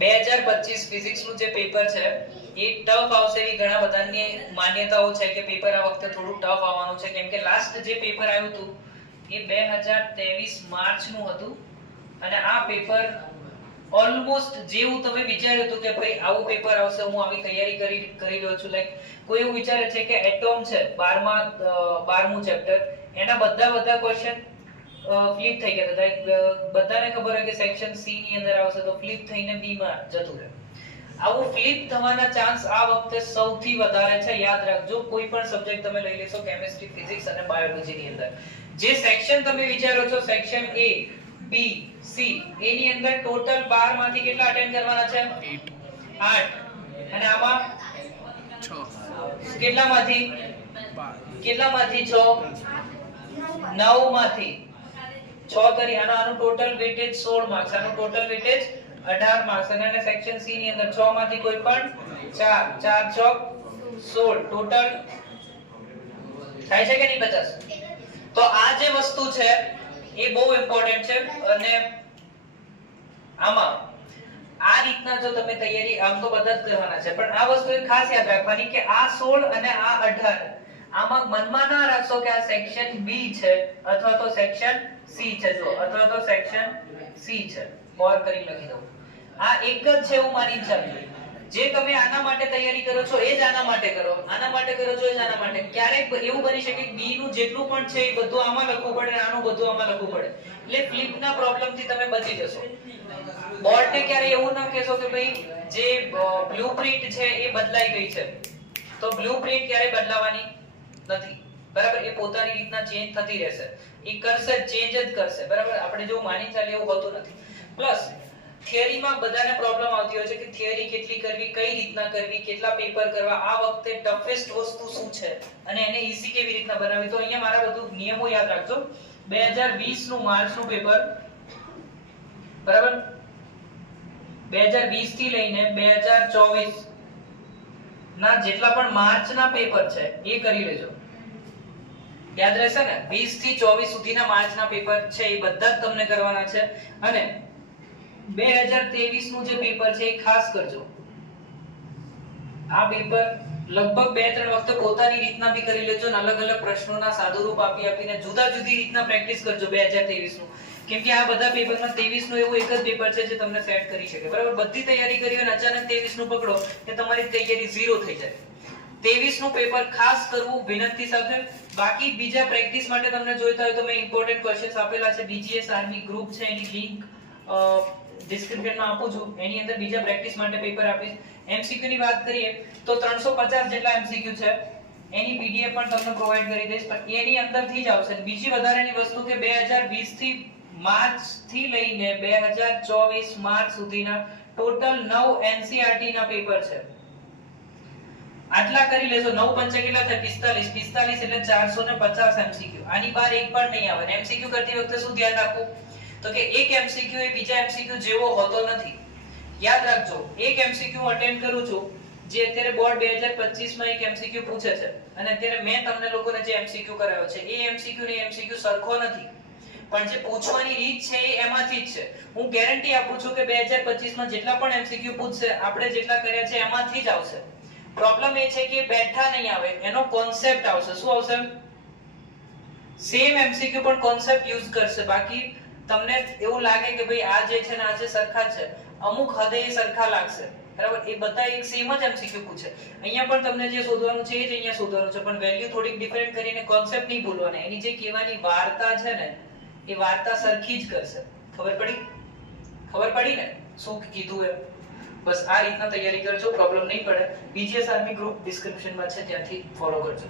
2025 physics નું જે paper છે એ ટફ આવશે એવી ઘણા બધાની માન્યતાઓ છે કે પેપર આ વખતે થોડું ટફ આવવાનું છે કેમ કે લાસ્ટ જે પેપર આવ્યું હતું એ 2023 માર્ચ નું હતું અને આ પેપર ઓલમોસ્ટ જેવું તમે વિચાર્યું હતું કે ભાઈ આવું પેપર આવશે હું આવી તૈયારી કરી રહ્યો છું લાઈક કોઈ એવું વિચારે છે કે એટોમ છે 12મું ચેપ્ટર એના બધા ક્વેશ્ચન ફ્લિપ થઈ ગયા હતા બધાને ખબર હોય કે સેક્શન સી ની અંદર આવશે તો ફ્લિપ થઈને બી માં જતું રહે આવું ફ્લિપ થવાના ચાન્સ આ વખતે સૌથી વધારે છે યાદ રાખજો કોઈ પણ સબ્જેક્ટ તમે લઈ લેશો કેમિસ્ટ્રી ફિઝિક્સ અને બાયોલોજી ની અંદર જે સેક્શન તમે વિચારો છો સેક્શન એ બી સી એની અંદર ટોટલ 12 માંથી કેટલા અટેન્ડ કરવાના છે 8 અને આમાં 6 કેટલામાંથી 6 9 માંથી 6 કરી આનું ટોટલ વેટેજ 16 માર્ક્સ આનું ટોટલ વેટેજ 18 માર્ક્સ અને સેક્શન સી ની અંદર 6 માંથી કોઈ પણ 4 4 ચોક 16 ટોટલ થાય છે કે નહીં 50 તો આ જે વસ્તુ છે એ બહુ ઇમ્પોર્ટન્ટ છે અને આમાં આ રીતના જો તમે તૈયારી આમ તો બધા જ કરવાના છે પણ આ વસ્તુ ખાસ યાદ રાખવાની કે આ 16 અને આ 18 આમાં મનમાં ના રાખશો કે આ સેક્શન બી છે અથવા તો સેક્શન સી છે જો અથવા તો સેક્શન સી છે ઓર કરી લખી દઉં આ એક જ છે હું માની ચાલજો જે તમે આના માટે તૈયારી કરો છો એ જ આના માટે કરો આના માટે કરો છો એ જ આના માટે ક્યારેક એવું બની શકે કે બી નું જેટલું પણ છે એ બધું આમાં લખવું પડે અને આનું બધું આમાં લખવું પડે એટલે ફ્લિપના પ્રોબ્લેમ થી તમે બચી જશો બોર્ડને ક્યારે એવું ના કહેશો કે ભાઈ જે બ્લુપ્રિન્ટ છે એ બદલાઈ ગઈ છે તો બ્લુપ્રિન્ટ ક્યારે બદલાવાની નથી બરાબર એ પોતાની રીતના ચેન્જ થતી રહેશે એ કરશે ચેન્જ જ કરશે બરાબર આપણે જો માની ચાલીએ એવું હોતું નથી પ્લસ થિયરીમાં બધાને પ્રોબ્લેમ આવતી હોય છે કે થિયરી કેટલી કરવી કઈ રીતના કરવી કેટલા પેપર કરવા આ વખતે ટફેસ્ટ વસ્તુ શું છે અને એને ઈઝી કેવી રીતના બનાવવી તો અહીંયા મારા બધું નિયમો યાદ રાખજો 2020 નું માર્ચ નું પેપર બરાબર 2020 થી લઈને 2024 ના જેટલા પણ માર્ચ ના પેપર છે એ કરી લેજો યાદ રહેશે ને 20 થી 24 સુધીના માર્ચ ના પેપર છે એ બધા જ તમને કરવાના છે અને 2023 નું જે પેપર છે એ ખાસ કરજો આ પેપર લગભગ 2-3 વખત પોતાની રીતના બી કરી લેજો અને અલગ પ્રશ્નોના સાદુરૂપ આપીને જુદી રીતના પ્રેક્ટિસ કરજો 2023 નું કેમ કે આ બધા પેપરમાં 23 નું એવું એક જ પેપર છે જે તમને સેટ કરી શકે બરાબર બધી તૈયારી કરી અને અચાનક 23 નું પકડો કે તમારી તૈયારી ઝીરો થઈ જાય 23 નું પેપર ખાસ કરવું વિનંતી સાથે બાકી બીજા પ્રેક્ટિસ માટે તમને જોઈતા હોય તો મેં ઇમ્પોર્ટન્ટ ક્વેશ્ચન્સ આપેલા છે BGS આર્મી ગ્રુપ છે એની લિંક ડિસ્ક્રિપ્શનમાં આપું છું એની અંદર બીજા પ્રેક્ટિસ માટે પેપર આપીશ MCQ ની વાત કરીએ તો 350 જેટલા MCQ છે એની PDF પણ તમને પ્રોવાઈડ કરી દઈશ પણ એની અંદરથી જ આવશે બીજી વધારાની વસ્તુ કે 2020 થી માર્ચ થી લઈને 2024 માર્ચ સુધીના ટોટલ 9 NCERT ના પેપર છે આટલા કરી લેજો 9 પંચા કેટલા થાય 45 એટલે 450 MCQ આની બહાર એક પણ નહીં આવે MCQ કરતી વખતે શું ધ્યાન રાખવું તો કે એક MCQ એ બીજા MCQ જેવો હોતો નથી યાદ રાખજો એક MCQ હું અટેન્ડ કરું છું જે અત્યારે બોર્ડ 2025 માં એક MCQ પૂછે છે અને અત્યારે મેં તમને લોકોને જે MCQ કરાવ્યો છે એ MCQ ને MCQ સરખો નથી પણ જે પૂછવાની રીત છે એ એમાંથી જ છે હું ગેરંટી આપું છું કે 2025 માં જેટલા પણ MCQ પૂછશે આપણે જેટલા કર્યા છે એમાંથી જ આવશે પ્રોબ્લેમ એ છે કે બેઠા નહીં આવે એનો કોન્સેપ્ટ આવશે શું આવશે સેમ MCQ પણ કોન્સેપ્ટ યુઝ કરશે બાકી તમને એવું લાગે કે ભાઈ આ જે છે ને આ જે સરખા છે અમુક હદે એ સરખા લાગશે બરાબર એ બધા એક સેમ જ MCQ પૂછે અહીંયા પણ તમને જે શોધવાનું છે એ જ અહીંયા શોધવાનું છે પણ વેલ્યુ થોડીક ડિફરન્ટ કરીને કોન્સેપ્ટ નહીં ભૂલવાના એની જે કહેવાની વાર્તા છે ને એ વાર્તા સરખી જ કરશે ખબર પડી ને શું કીધું એમ બસ આ રીતના તૈયારી કરજો પ્રોબ્લેમ નહીં પડે BGS આર્મી ગ્રુપ ડિસ્ક્રિપ્શનમાં છે ત્યાંથી ફોલો કરજો